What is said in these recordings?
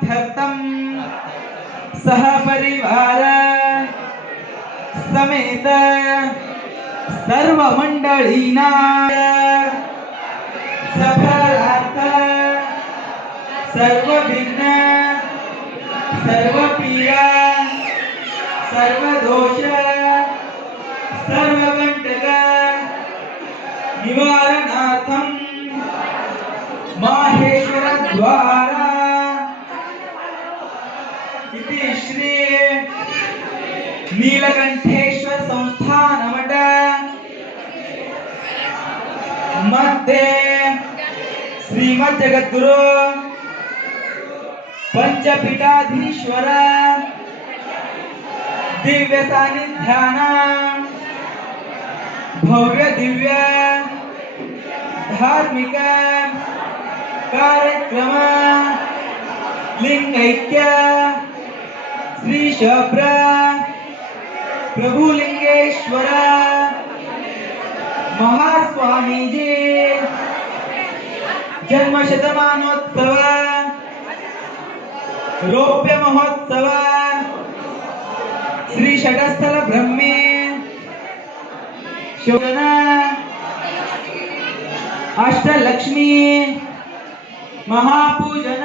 प्राप्त्यर्थं सह परिवार समेत सर्व मंडळींना सफलार्थ सर्व विघ्न सर्व पीडा सर्व दोष सर्व कंटक निवारणार्थं माहेश्वर द्वारा इति श्री नीलकंठेश्वर संस्थान मठ मध्ये श्रीमद जगद्गुरु पंचपीठाधीश्वर दिव्य सानिध्यान भव्य दिव्य धार्मिक कार्यक्रम लिंगैक्य श्री शब्र प्रभुलिंगेश्वर महास्वामीजी जन्म शतमानोत्सव रौप्य महोत्सव श्री षटस्थल ब्रह्मे शोभना अष्टलक्ष्मी महापूजन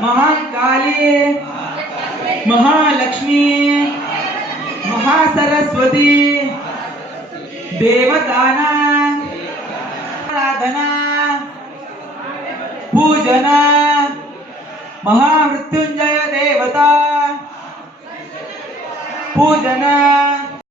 महाकाली महालक्ष्मी महासरस्वती देवताना आराधना पूजना महामृत्युंजय देवता पूजना